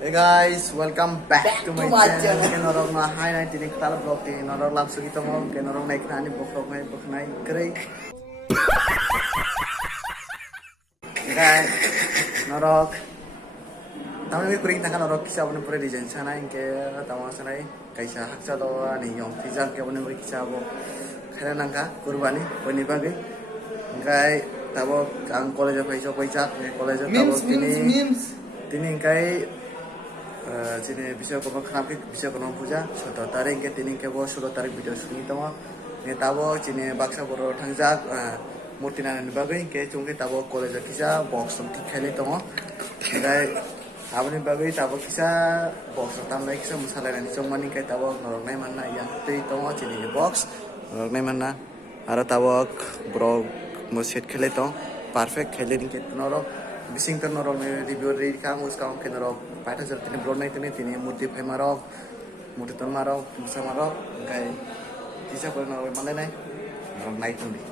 Hey guys, welcome back to my channel. Norok na hi na tinik tal vlog ti norok lamsogo tamo ke norok naik na ni bwkhuk nai bwkhnai krei. Guys, norok tamni kuring takkan norok kisa bone pure design sana ingke tamo sanai kaisa haksa do ani yong tijak ke bone kisa bo khana nangka kurbani boni bagi. Ingkai tabo ang college paisa paisa college tabo tini ingkai Sini Vishwakarma Puja, Vishwakarma Puja, 17 tarik ke tini ke bo 16 tarik video suni tamo. Nge tabo sini baksa boro thangjak murti nanan bagwi ke chungke tabo college kisa box tum khali tamo. Ngai aboni bagwi tabo kisa box tamlai kisa musala nani chongmani ke tabo norok naiman na yang tei tamo sini box norok naiman na aro tabo bro muset khali tamo perfect khali ni ke norok bising ter norok ne review read kang us kang ke norok paita jar tini blog nai tini murti phai marok murti ton marok musa marok gai kisa ko norok malai nai norok nai tuni